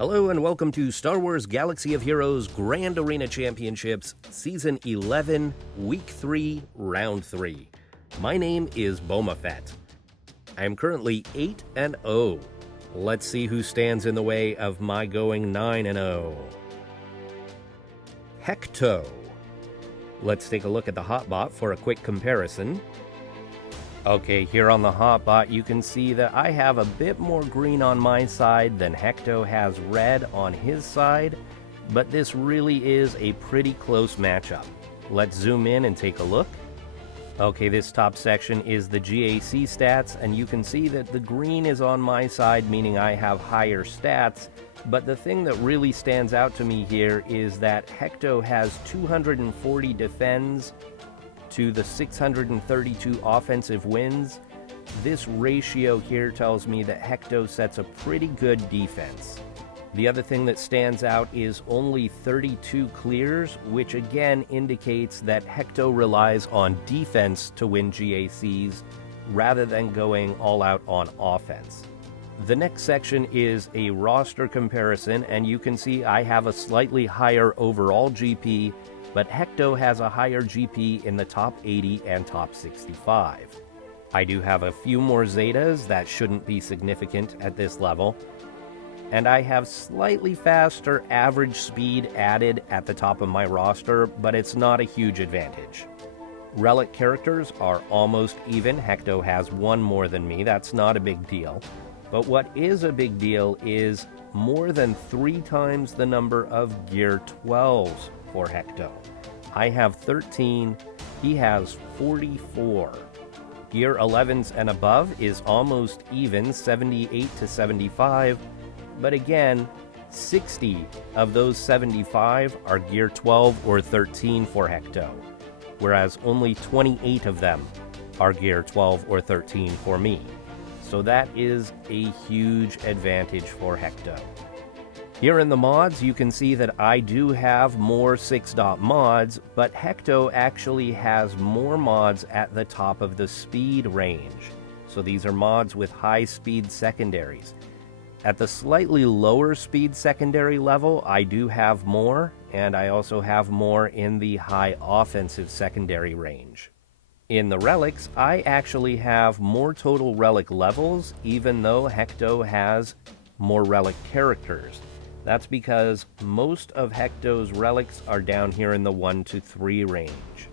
Hello and welcome to Star Wars Galaxy of Heroes Grand Arena Championships, Season 11, Week 3, Round 3. My name is Boma Fett. I am currently 8-0. Let's see who stands in the way of my going 9-0. Hekto. Let's take a look at the hotbot for a quick comparison. Okay, here on the hotbot, you can see that I have a bit more green on my side than Hekto has red on his side, but this really is a pretty close matchup. Let's zoom in and take a look. Okay, this top section is the GAC stats, and you can see that the green is on my side, meaning I have higher stats, but the thing that really stands out to me here is that Hekto has 240 defends to the 632 offensive wins. This ratio here tells me that Hekto sets a pretty good defense. The other thing that stands out is only 32 clears, which again indicates that Hekto relies on defense to win GACs rather than going all out on offense. The next section is a roster comparison, and you can see I have a slightly higher overall GP, but Hekto has a higher GP in the top 80 and top 65. I do have a few more Zetas that shouldn't be significant at this level, and I have slightly faster average speed added at the top of my roster, but it's not a huge advantage. Relic characters are almost even. Hekto has one more than me. That's not a big deal. But what is a big deal is more than 3 times the number of Gear 12s for Hekto. I have 13, he has 44. Gear 11s and above is almost even, 78 to 75, but again, 60 of those 75 are Gear 12 or 13 for Hekto, whereas only 28 of them are Gear 12 or 13 for me. So that is a huge advantage for Hekto. Here in the mods, you can see that I do have more 6-dot mods, but Hekto actually has more mods at the top of the speed range. So these are mods with high speed secondaries. At the slightly lower speed secondary level, I do have more, and I also have more in the high offensive secondary range. In the relics, I actually have more total relic levels, even though Hekto has more relic characters. That's because most of Hekto's relics are down here in the 1 to 3 range.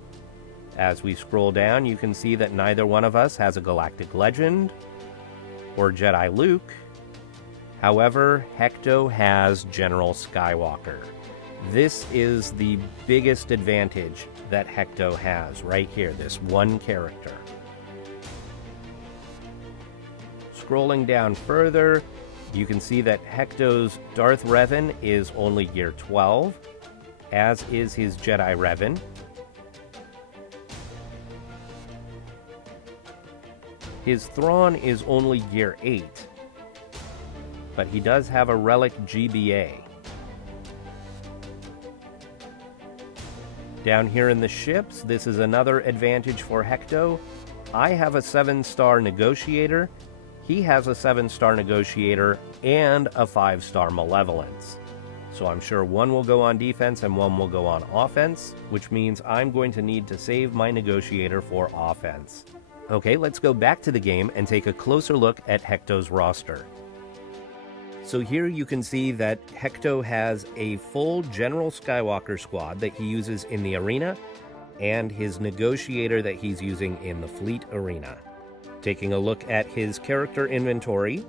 As we scroll down, you can see that neither one of us has a Galactic Legend or Jedi Luke. However, Hekto has General Skywalker. This is the biggest advantage that Hekto has right here, this one character. Scrolling down further, you can see that Hekto's Darth Revan is only Gear 12, as is his Jedi Revan. His Thrawn is only Gear 8, but he does have a Relic GBA. Down here in the ships, this is another advantage for Hekto. I have a 7-star Negotiator. He has a 7-star Negotiator and a 5-star Malevolence. So I'm sure one will go on defense and one will go on offense, which means I'm going to need to save my Negotiator for offense. Okay, let's go back to the game and take a closer look at Hekto's roster. So here you can see that Hekto has a full General Skywalker squad that he uses in the arena, and his Negotiator that he's using in the Fleet Arena. Taking a look at his character inventory,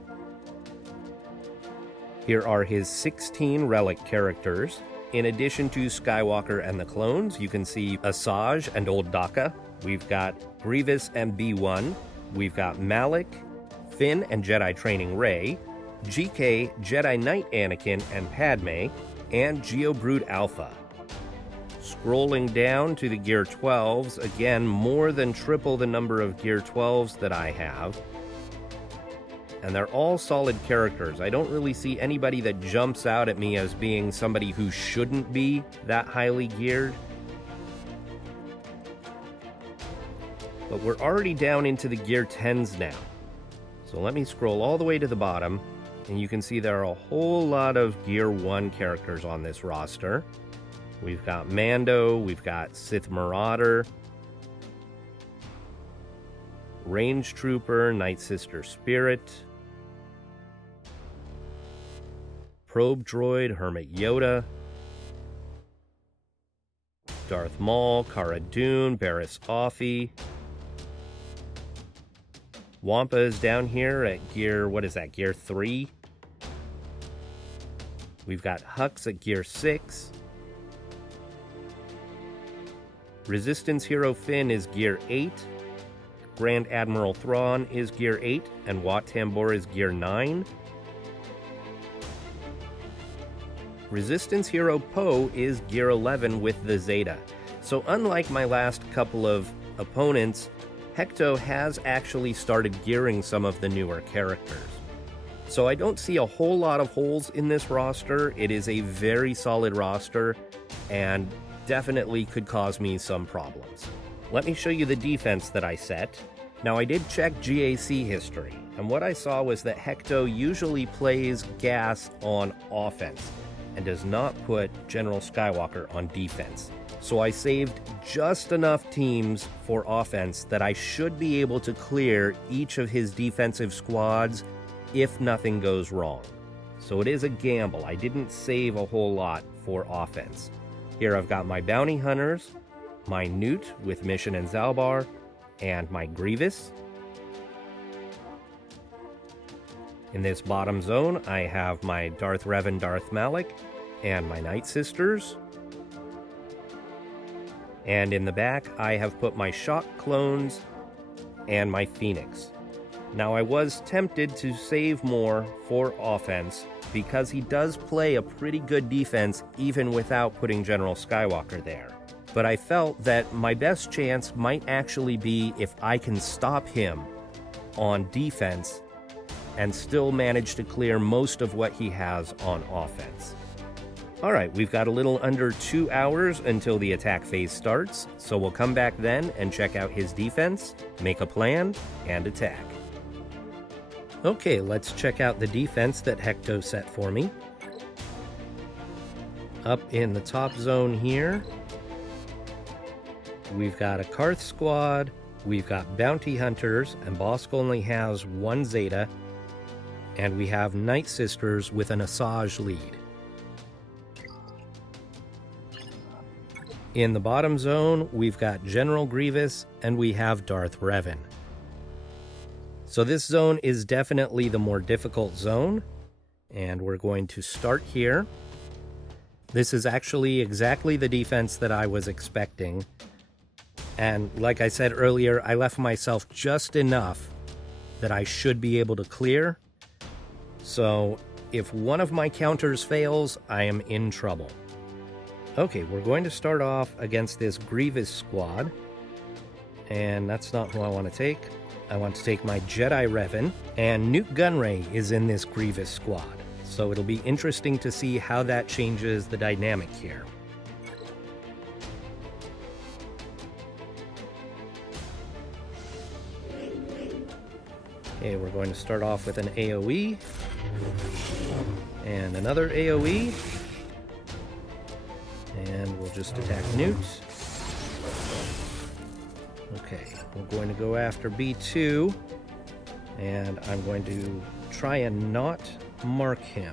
here are his 16 relic characters. In addition to Skywalker and the clones, you can see Asajj and Old Daka. We've got Grievous and B1. We've got Malik, Finn and Jedi Training Rey, GK, Jedi Knight Anakin and Padme, and Geobrood Alpha. Scrolling down to the Gear 12s, again, more than triple the number of Gear 12s that I have. And they're all solid characters. I don't really see anybody that jumps out at me as being somebody who shouldn't be that highly geared. But we're already down into the Gear 10s now. So let me scroll all the way to the bottom. And you can see there are a whole lot of Gear 1 characters on this roster. We've got Mando, we've got Sith Marauder, Range Trooper, Night Sister Spirit, Probe Droid, Hermit Yoda, Darth Maul, Cara Dune, Barriss Offee. Wampa is down here at Gear, what is that, Gear 3? We've got Hux at Gear 6. Resistance Hero Finn is Gear 8. Grand Admiral Thrawn is Gear 8, and Wat Tambor is Gear 9. Resistance Hero Poe is Gear 11 with the Zeta. So unlike my last couple of opponents, Hekto has actually started gearing some of the newer characters. So I don't see a whole lot of holes in this roster. It is a very solid roster and definitely could cause me some problems. Let me show you the defense that I set. Now I did check GAC history, and what I saw was that Hekto usually plays gas on offense and does not put General Skywalker on defense. So I saved just enough teams for offense that I should be able to clear each of his defensive squads if nothing goes wrong. So it is a gamble. I didn't save a whole lot for offense. Here I've got my Bounty Hunters, my Newt with Mission and Zalbar, and my Grievous. In this bottom zone, I have my Darth Revan, Darth Malak, and my Night Sisters. And in the back, I have put my Shock Clones and my Phoenix. Now, I was tempted to save more for offense because he does play a pretty good defense even without putting General Skywalker there. But I felt that my best chance might actually be if I can stop him on defense and still manage to clear most of what he has on offense. All right, we've got a little under 2 hours until the attack phase starts, so we'll come back then and check out his defense, make a plan, and attack. Okay, let's check out the defense that Hekto set for me. Up in the top zone here, we've got a Karth squad, we've got Bounty Hunters, and Bossk only has one Zeta, and we have Night Sisters with an Asajj lead. In the bottom zone, we've got General Grievous, and we have Darth Revan. So this zone is definitely the more difficult zone, and we're going to start here. This is actually exactly the defense that I was expecting. And like I said earlier, I left myself just enough that I should be able to clear. So if one of my counters fails, I am in trouble. Okay, we're going to start off against this Grievous squad. And that's not who I want to take. I want to take my Jedi Revan, and Newt Gunray is in this Grievous squad. So it'll be interesting to see how that changes the dynamic here. Okay, we're going to start off with an AoE, and another AoE, and we'll just attack Newt. Okay, we're going to go after B2, and I'm going to try and not mark him.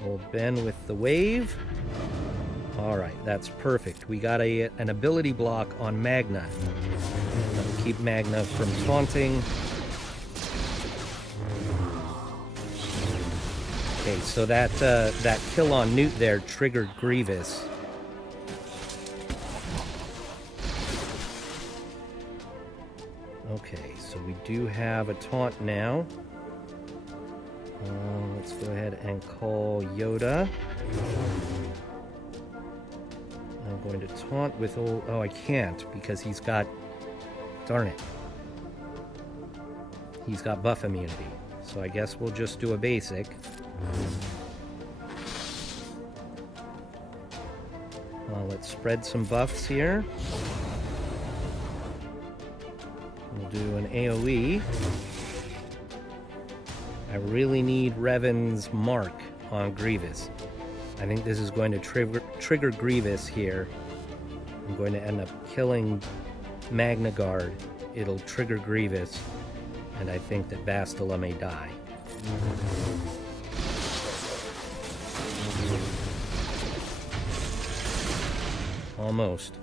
We'll bend with the wave. Alright, that's perfect. We got an ability block on Magna. That'll keep Magna from taunting. Okay, so that kill on Newt there triggered Grievous. Okay, so we do have a taunt now. Let's go ahead and call Yoda. I'm going to taunt with oh, I can't because he's got, darn it. He's got buff immunity. So I guess we'll just do a basic. Let's spread some buffs here. We'll do an AoE. really need Revan's mark on Grievous. I think this is going to trigger Grievous here. I'm going to end up killing Magna Guard. It'll trigger Grievous, and I think that Bastila may die. Almost.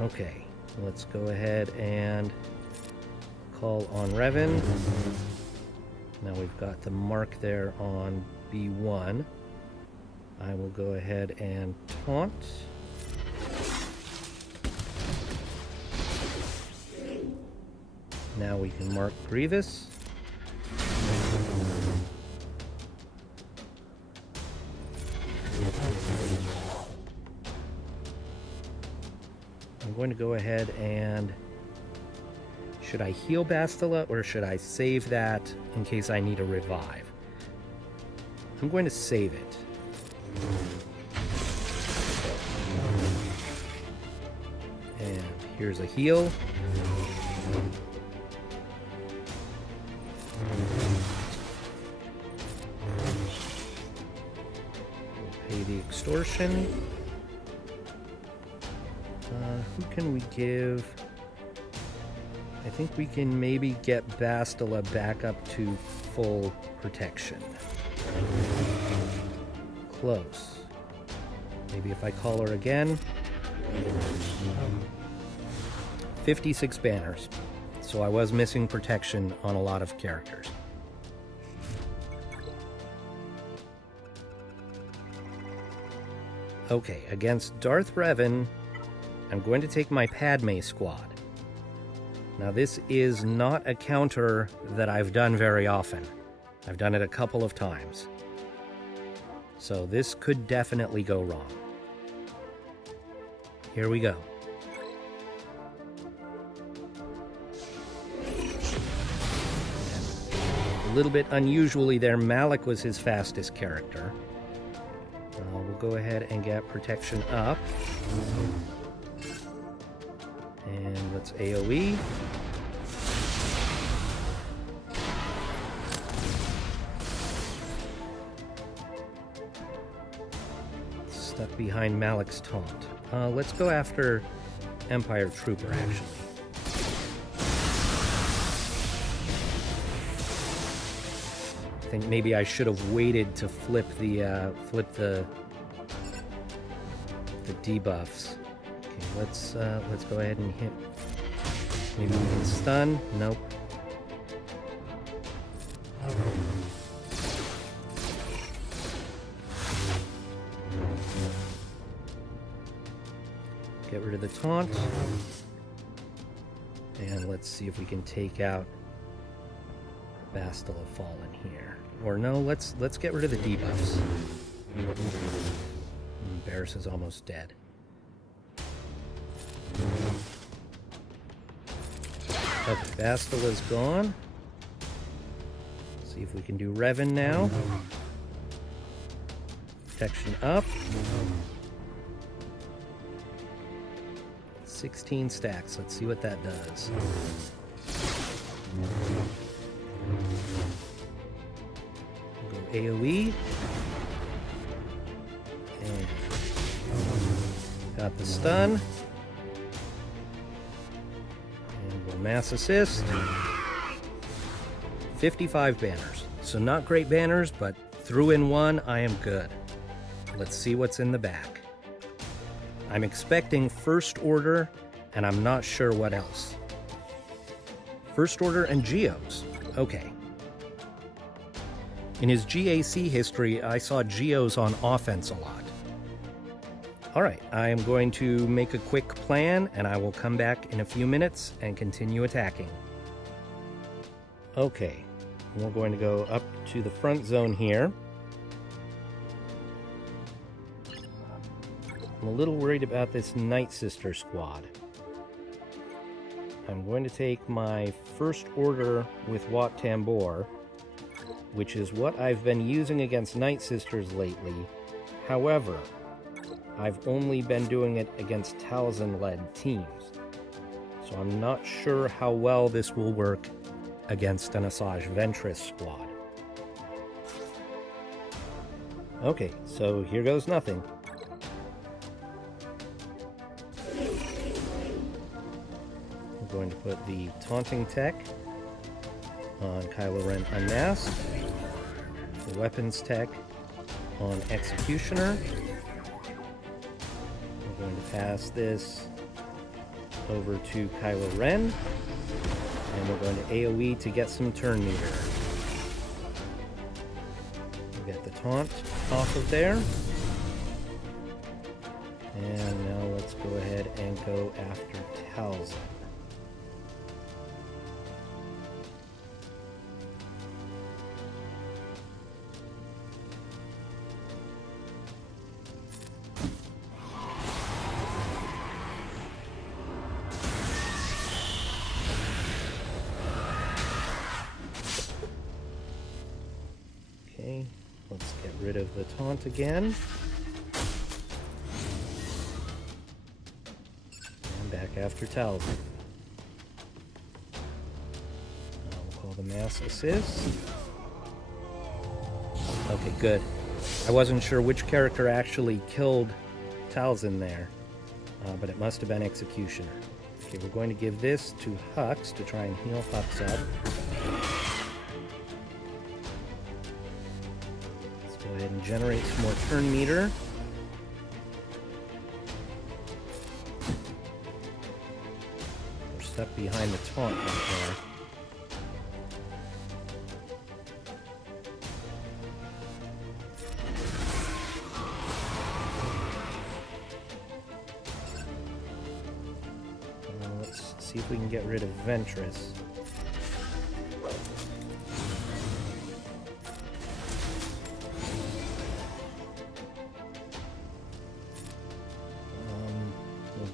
Okay, let's go ahead and call on Revan. Now we've got the mark there on B1. I will go ahead and taunt. Now we can mark Grievous. I'm going to go ahead and... Should I heal Bastila, or should I save that in case I need a revive? I'm going to save it. And here's a heal. We'll pay the extortion. Who can we give? I think we can maybe get Bastila back up to full protection. Close. Maybe if I call her again. 56 banners. So I was missing protection on a lot of characters. Okay, against Darth Revan, I'm going to take my Padme squad. Now this is not a counter that I've done very often. I've done it a couple of times. So this could definitely go wrong. Here we go. A little bit unusually there, Malak was his fastest character. We'll go ahead and get protection up. And let's AoE. Stuck behind Malak's taunt. Let's go after Empire Trooper, actually. I think maybe I should have waited to flip the debuffs. Okay, let's go ahead and hit. Maybe we can stun. Nope. Get rid of the taunt. And let's see if we can take out Bastila Fallen here. Or no, let's get rid of the debuffs. Barris is almost dead. Okay, Bastila's gone. See if we can do Revan now. Protection up. 16 stacks. Let's see what that does. We'll go AoE. And got the stun. And we'll mass assist. 55 banners. So not great banners, but threw in one, I am good. Let's see what's in the back. I'm expecting First Order, and I'm not sure what else. First Order and Geos. Okay. In his GAC history, I saw Geos on offense a lot. Alright, I am going to make a quick plan, and I will come back in a few minutes and continue attacking. Okay, we're going to go up to the front zone here. I'm a little worried about this Night Sister squad. I'm going to take my First Order with Wat Tambor, which is what I've been using against Night Sisters lately. However, I've only been doing it against Talzin-led teams, so I'm not sure how well this will work against an Asajj Ventress squad. Okay, so here goes nothing. I'm going to put the Taunting Tech on Kylo Ren Unmasked, the Weapons Tech on Executioner. We're going to pass this over to Kylo Ren, and we're going to AoE to get some turn meter. We got the taunt off of there. And now let's go ahead and go after Talzin. Okay, let's get rid of the taunt again. And back after Talzin. We'll call the mass assist. Okay, good. I wasn't sure which character actually killed Talzin there, but it must have been Executioner. Okay, we're going to give this to Hux to try and heal Hux up. Go ahead and generate some more turn meter. We're stuck behind the taunt right there. Let's see if we can get rid of Ventress.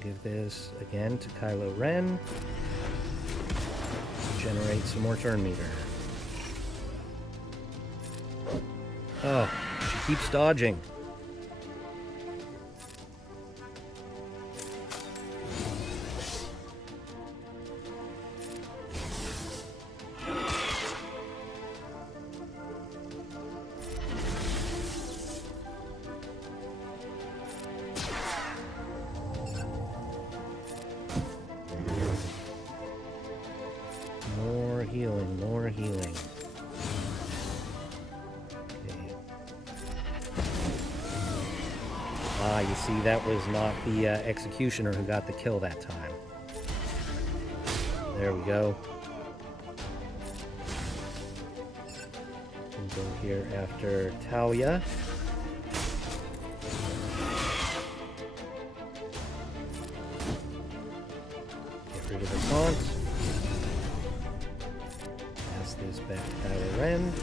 Give this again to Kylo Ren. Generate some more turn meter. Oh, she keeps dodging. More healing. Okay. Ah, you see, that was not the Executioner who got the kill that time. There we go. We'll go here after Talia. Get rid of the taunt. This back to Kylo Ren.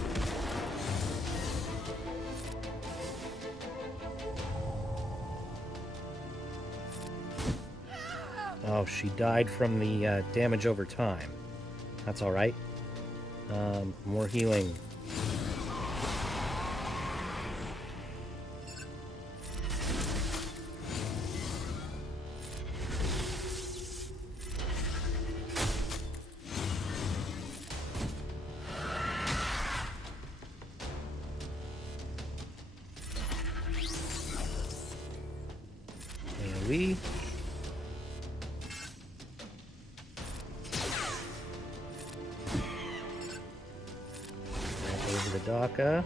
Oh, she died from the damage over time. That's alright. More healing. AoE. Back over to Daka.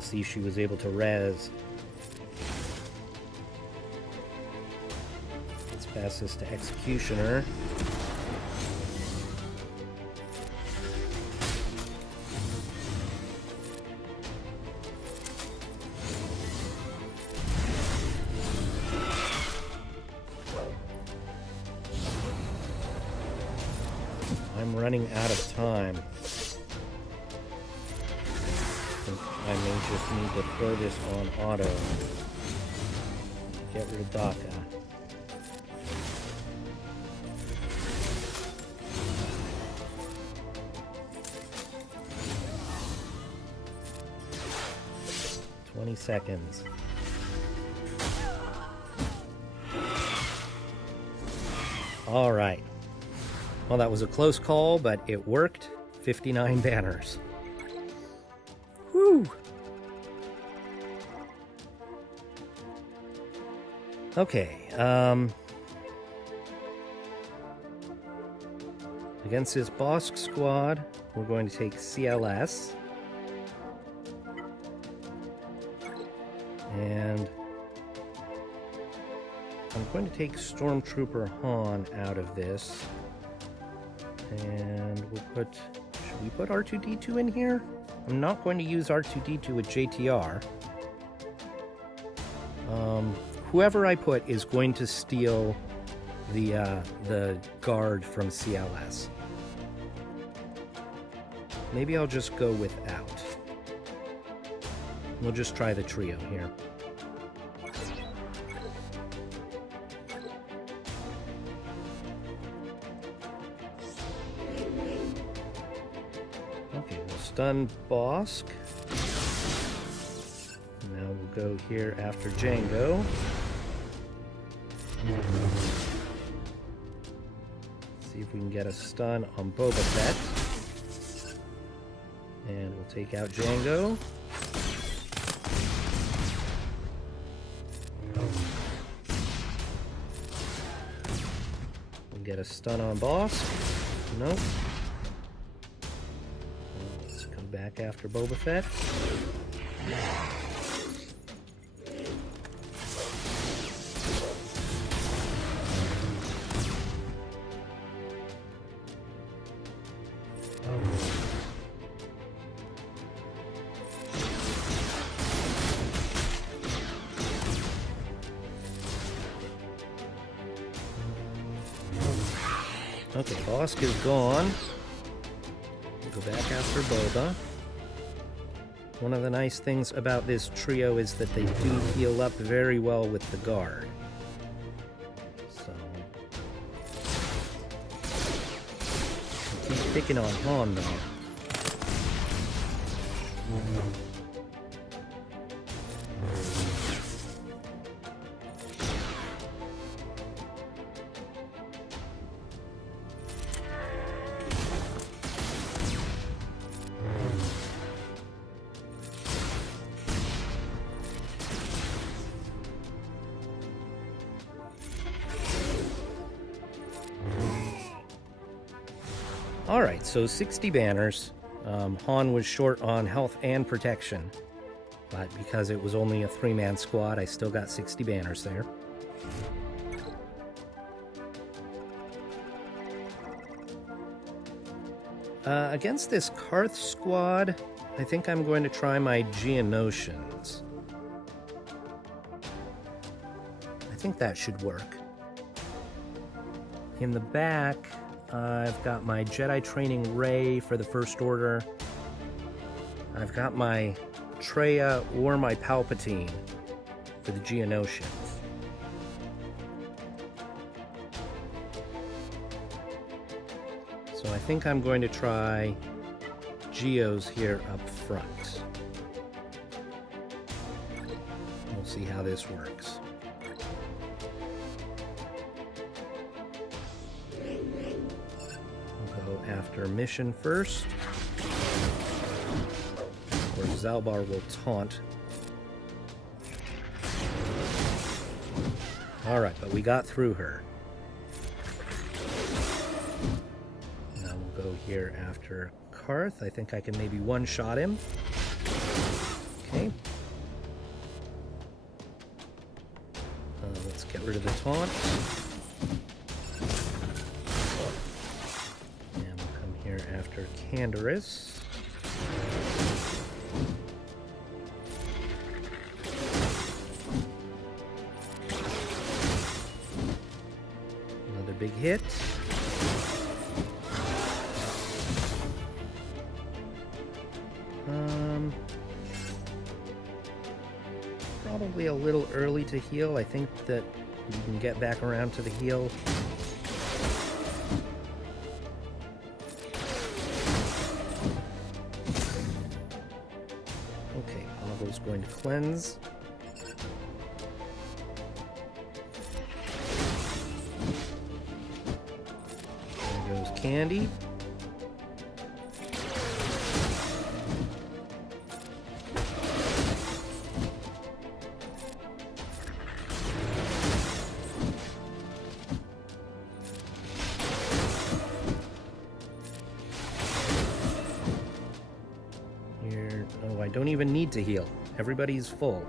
See, she was able to res. Let's pass this to Executioner. I'm running out of time. I may just need to throw this on auto. Get rid of Daka. Seconds. All right. Well, that was a close call, but it worked. 59 banners. Whew! Okay, against this Bosk squad, we're going to take CLS. And I'm going to take Stormtrooper Han out of this. And we'll put... should we put R2-D2 in here? I'm not going to use R2-D2 with JTR. Whoever I put is going to steal the guard from CLS. Maybe I'll just go without. We'll just try the trio here. Okay, we'll stun Bosk. Now we'll go here after Django. See if we can get a stun on Boba Fett. And we'll take out Django. We'll get a stun on Bosk. Nope. Let's come back after Boba Fett. Okay, Bosk is gone. We'll go back after Boba. One of the nice things about this trio is that they do heal up very well with the guard. So... keep picking on Han, though. Alright, so 60 banners. Han was short on health and protection, but because it was only a 3-man squad, I still got 60 banners there. Against this Karth squad, I think I'm going to try my Geonosians. I think that should work. In the back, I've got my Jedi Training Ray for the First Order. I've got my Traya or my Palpatine for the Geonosians. So I think I'm going to try Geos here up front. We'll see how this works. After mission first, or Zalbar will taunt. Alright, but we got through her. Now we'll go here after Karth. I think I can maybe one-shot him. Okay. Let's get rid of the taunt. After Canderous. Another big hit. Probably a little early to heal. I think that we can get back around to the heal. Going to cleanse. There goes candy. Here, oh, I don't even need to heal. Everybody's full.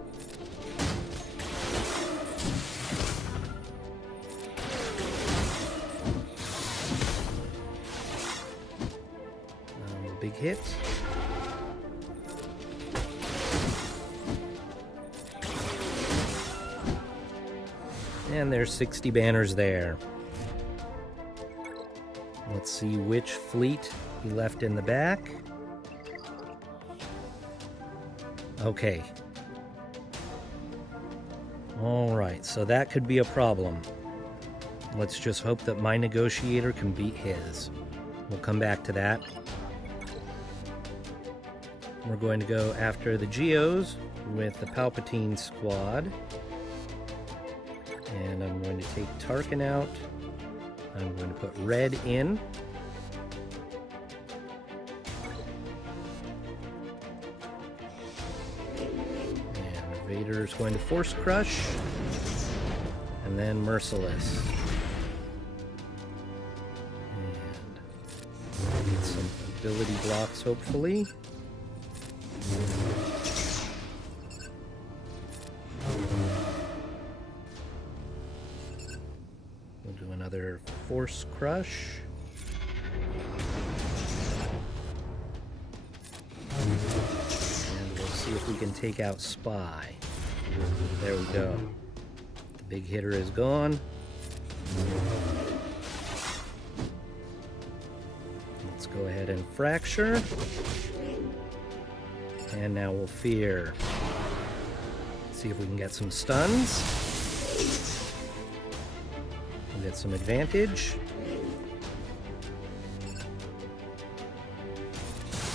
Big hit. And there's 60 banners there. Let's see which fleet he left in the back. Okay. Alright, so that could be a problem. Let's just hope that my negotiator can beat his. We'll come back to that. We're going to go after the Geos with the Palpatine squad. And I'm going to take Tarkin out. I'm going to put Red in. And Vader's going to Force Crush. And then Merciless. And get some ability blocks, hopefully. We'll do another Force Crush. And we'll see if we can take out Spy. There we go. The big hitter is gone. Let's go ahead and Fracture. And now we'll Fear. See if we can get some stuns. We'll get some advantage.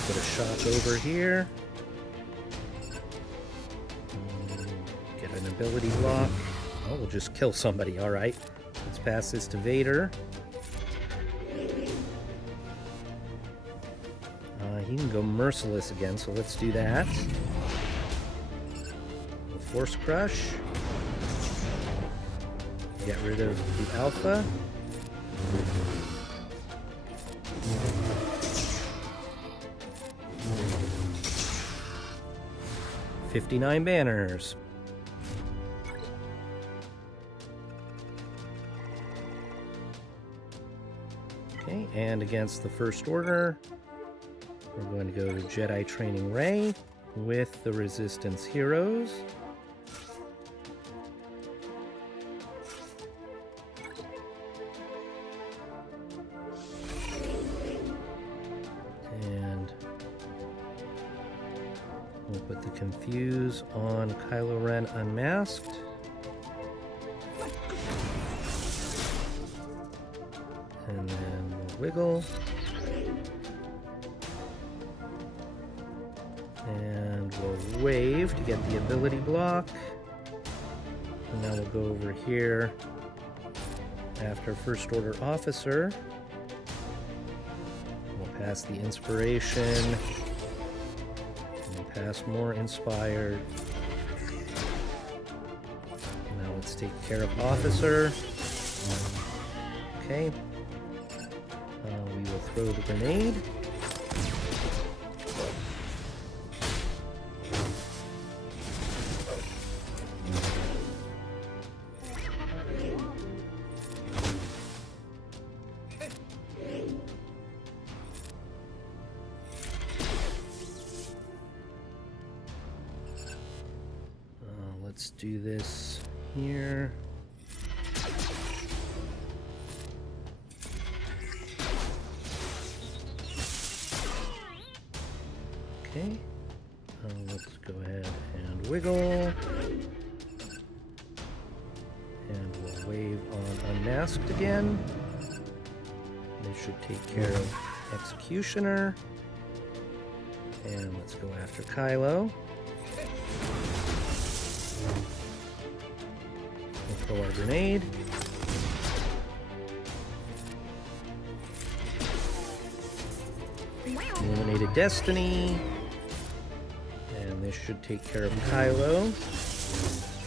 Put a shock over here. Get an ability block. Oh, we'll just kill somebody, alright. Let's pass this to Vader. He can go Merciless again, so let's do that. We'll Force Crush. Get rid of the Alpha. $59 banners. Okay, and against the First Order, we're going to go to Jedi Training Ray with the Resistance Heroes. And we'll put the Confuse on Kylo Ren Unmasked. And then we'll Wiggle. And we'll Wave to get the ability block. And now we'll go over here after First Order Officer. We'll pass the Inspiration. And we'll pass more Inspired. Now let's take care of Officer. Okay. We will throw the grenade. Let's do this here. Okay. Let's go ahead and Wiggle. And we'll Wave on Unmasked again. They should take care of Executioner. And let's go after Kylo. We'll throw our grenade. Fated Destiny. And this should take care of Kylo.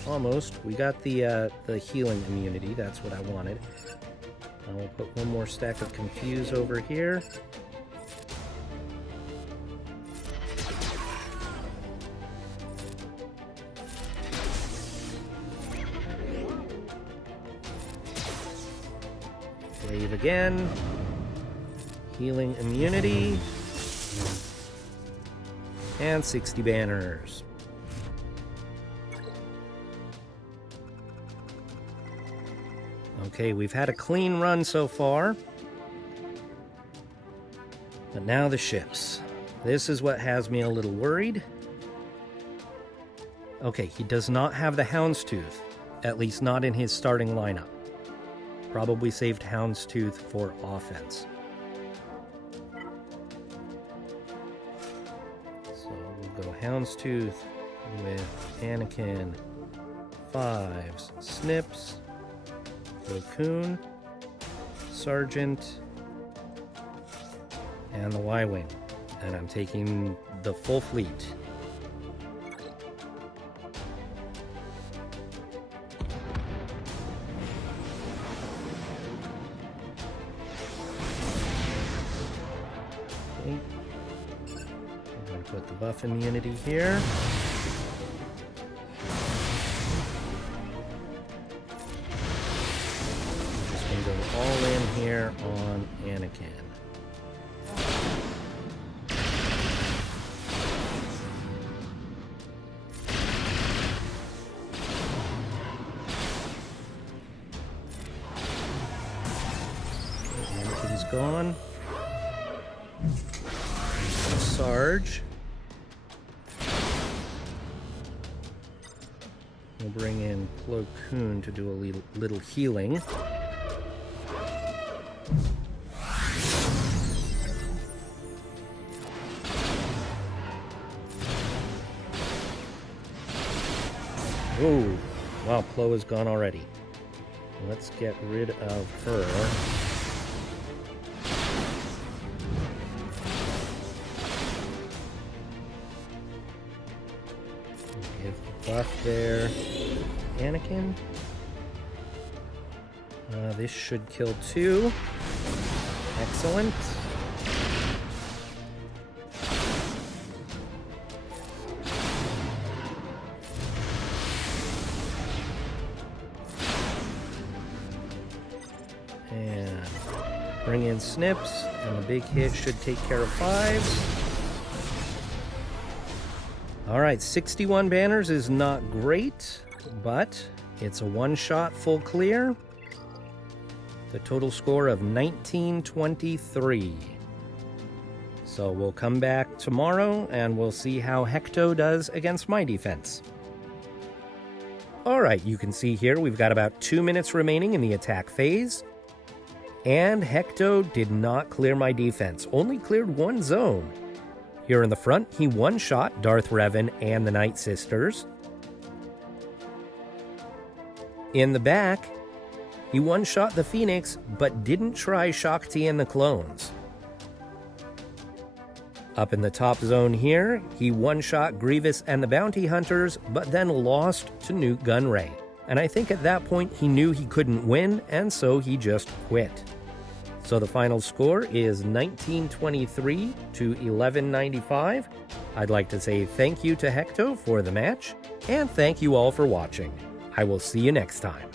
Almost. We got the healing immunity. That's what I wanted. I will put one more stack of Confuse over here. Save again. Healing immunity. And 60 banners. Okay, we've had a clean run so far. But now the ships. This is what has me a little worried. Okay, he does not have the Houndstooth. At least not in his starting lineup. Probably saved Houndstooth for offense. So we'll go Houndstooth with Anakin, Fives, Snips, Cocoon, Sergeant, and the Y-Wing. And I'm taking the full fleet. Okay. I'm going to put the buff immunity here. All in here on Anakin. Anakin's gone. Sarge. We'll bring in Plo Koon to do a little healing. Oh, wow, Plo is gone already. Let's get rid of her. Give the buff there. Anakin. This should kill 2. Excellent. And bring in Snips, and the big hit should take care of 5s. Alright, 61 banners is not great, but it's a one-shot full clear. The total score of 1923. So we'll come back tomorrow, and we'll see how Hekto does against my defense. Alright, you can see here we've got about 2 minutes remaining in the attack phase. And Hekto did not clear my defense, only cleared one zone. Here in the front, he one-shot Darth Revan and the Night Sisters. In the back, he one-shot the Phoenix, but didn't try Shakti and the clones. Up in the top zone here, he one-shot Grievous and the Bounty Hunters, but then lost to Nute Gunray. And I think at that point he knew he couldn't win, and so he just quit. So the final score is 1923 to 1195. I'd like to say thank you to Hekto for the match, and thank you all for watching. I will see you next time.